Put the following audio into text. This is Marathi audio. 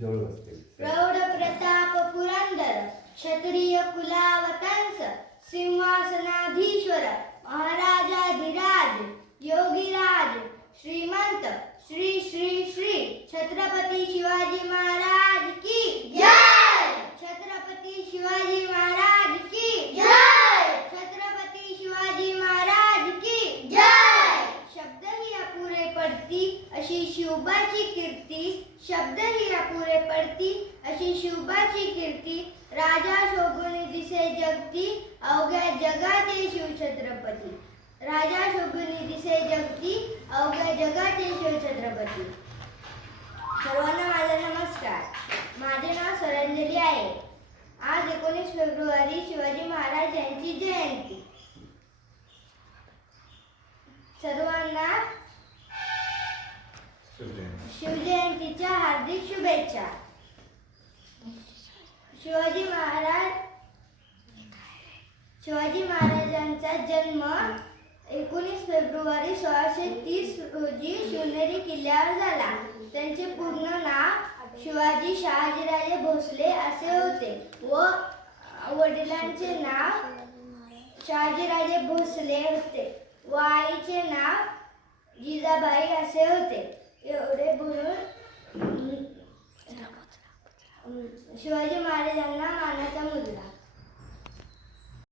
प्रौढ प्रताप पुरंदर क्षत्रिय कुलावतंस सिंहासनाधीश्वर महाराजाधिराज योगीराज श्रीमंत श्री श्री श्री छत्रपती शिवाजी महाराज की जय। छत्रपती शिवाजी महाराज की जय। छत्रपती शिवाजी महाराज की जय। शब्दही अपुरे पडती अशी शिवबाची कीर्ती, शब्दही अपुरे पडती अशी शिवबाची कीर्ती, राजा शोभुनी दिसे जगती अवघ्या जगाचे शिवछत्रपती, राजा शोभुनी दिसे जगती अवघ्या जगाचे शिवछत्रपती। सर्वांना माझा नमस्कार। माझे नाव स्वरांजली आहे। आज 19 फेब्रुवारी शिवाजी महाराज यांची जयंती। सर्वांना शिवजयंतीच्या हार्दिक शुभेच्छा। शिवाजी महाराजांचा जन्म 19 फेब्रुवारी 1630 रोजी शिवनेरी किल्ल्यावर झाला। त्यांचे पूर्ण नाव शिवाजी शहाजीराजे भोसले असे होते व वडिलांचे नाव शहाजीराजे भोसले होते व आईचे नाव जिजाबाई असे होते। एवढे बोलून शिवाजी महाराजांना मानाचा मुजरा।